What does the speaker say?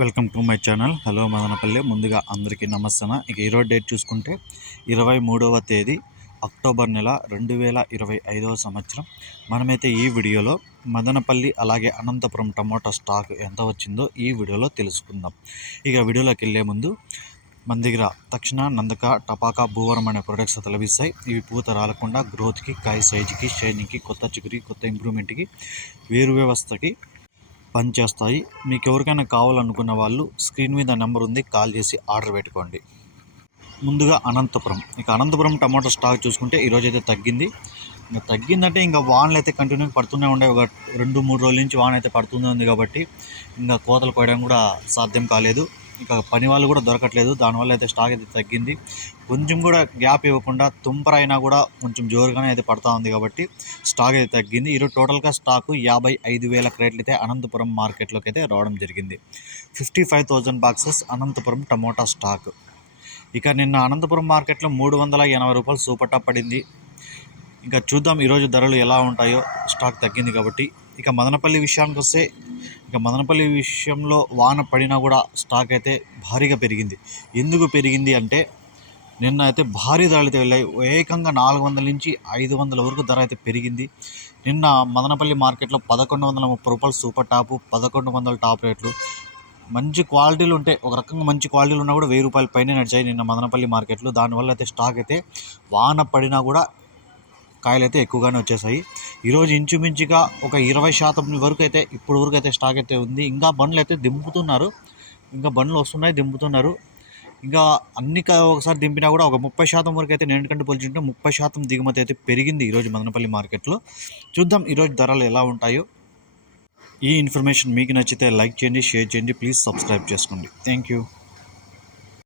Welcome to my channel. Hello Madanapalle. ముందుగా అందరికీ నమస్తన. ఇక ఈరోజు డేట్ చూసుకుంటే ఇరవై మూడవ తేదీ అక్టోబర్ నెల రెండు వేల ఇరవై ఐదవ సంవత్సరం. మనమైతే ఈ వీడియోలో మదనపల్లి అలాగే అనంతపురం టమోటా స్టాక్ ఎంత వచ్చిందో ఈ వీడియోలో తెలుసుకుందాం. ఇక వీడియోలోకి వెళ్ళే ముందు మన దగ్గర తక్షణ నందక టపాకా భూవరం అనే ప్రొడక్ట్స్ లభిస్తాయి ఇవి పూత రాలకుండా గ్రోత్కి కాయ సైజుకి షైనింగ్కి కొత్త చిగురికి కొత్త ఇంప్రూవ్మెంట్కి వేరు వ్యవస్థకి పనిచేస్తాయి. మీకు ఎవరికైనా కావాలనుకున్న వాళ్ళు స్క్రీన్ మీద నెంబర్ ఉంది కాల్ చేసి ఆర్డర్ పెట్టుకోండి. ముందుగా అనంతపురం. ఇక అనంతపురం టమాటో స్టాక్ చూసుకుంటే ఈరోజు అయితే తగ్గింది. ఇంకా తగ్గిందంటే ఇంకా వానలు అయితే కంటిన్యూ పడుతూనే ఉండే. ఒక రెండు మూడు రోజుల నుంచి వాన అయితే పడుతూనే ఉంది కాబట్టి ఇంకా కోతలు కోయడం కూడా సాధ్యం కాలేదు. ఇక పని వాళ్ళు కూడా దొరకట్లేదు. దానివల్ల అయితే స్టాక్ అయితే తగ్గింది. కొంచెం కూడా గ్యాప్ ఇవ్వకుండా తుంపర అయినా కూడా కొంచెం జోరుగానే అయితే పడతా ఉంది కాబట్టి స్టాక్ అయితే తగ్గింది. ఈరోజు టోటల్గా స్టాకు యాభై ఐదు వేల క్రేట్లు అయితే అనంతపురం మార్కెట్లోకి అయితే రావడం జరిగింది. Fifty five thousand boxes Anantapur tomato stock ఇక నిన్న అనంతపురం మార్కెట్లో మూడు వందల ఎనభై రూపాయలు సూపర్ టాప్ పడింది. ఇంకా చూద్దాం ఈరోజు ధరలు ఎలా ఉంటాయో. స్టాక్ తగ్గింది కాబట్టి ఇక మదనపల్లి విషయానికి వస్తే ఇక మదనపల్లి విషయంలో వాన పడినా కూడా స్టాక్ అయితే భారీగా పెరిగింది. ఎందుకు పెరిగింది అంటే నిన్న అయితే భారీ ధరలు వెళ్ళాయి. ఏకంగా నాలుగు వందల నుంచి ఐదు వందల వరకు ధర అయితే పెరిగింది. నిన్న మదనపల్లి మార్కెట్లో పదకొండు వందల ముప్పై రూపాయలు సూపర్ టాపు పదకొండు వందల టాప్ రేట్లు. మంచి క్వాలిటీలు ఉంటాయి ఒక రకంగా మంచి క్వాలిటీలు ఉన్నా కూడా వెయ్యి రూపాయల పైన నడిచాయి నిన్న మదనపల్లి మార్కెట్లో. దానివల్ల అయితే స్టాక్ అయితే వాన పడినా కూడా కాయలు అయితే ఎక్కువగానే వచ్చేసాయి. ఈరోజు ఇంచుమించుగా ఒక ఇరవై శాతం వరకు అయితే ఇప్పుడు వరకు అయితే స్టాక్ అయితే ఉంది. ఇంకా బండ్లు అయితే దింపుతున్నారు. ఇంకా బండ్లు వస్తున్నాయి దింపుతున్నారు. ఇంకా అన్ని ఒకసారి దింపినా కూడా ఒక ముప్పై శాతం వరకు అయితే నేను కంటే పోల్చుంటే ముప్పై శాతం దిగుమతి అయితే పెరిగింది ఈరోజు మదనపల్లి మార్కెట్లో. చూద్దాం ఈరోజు ధరలు ఎలా ఉంటాయో. ఈ ఇన్ఫర్మేషన్ మీకు నచ్చితే లైక్ చేయండి షేర్ చేయండి ప్లీజ్ సబ్స్క్రైబ్ చేసుకోండి. Thank you.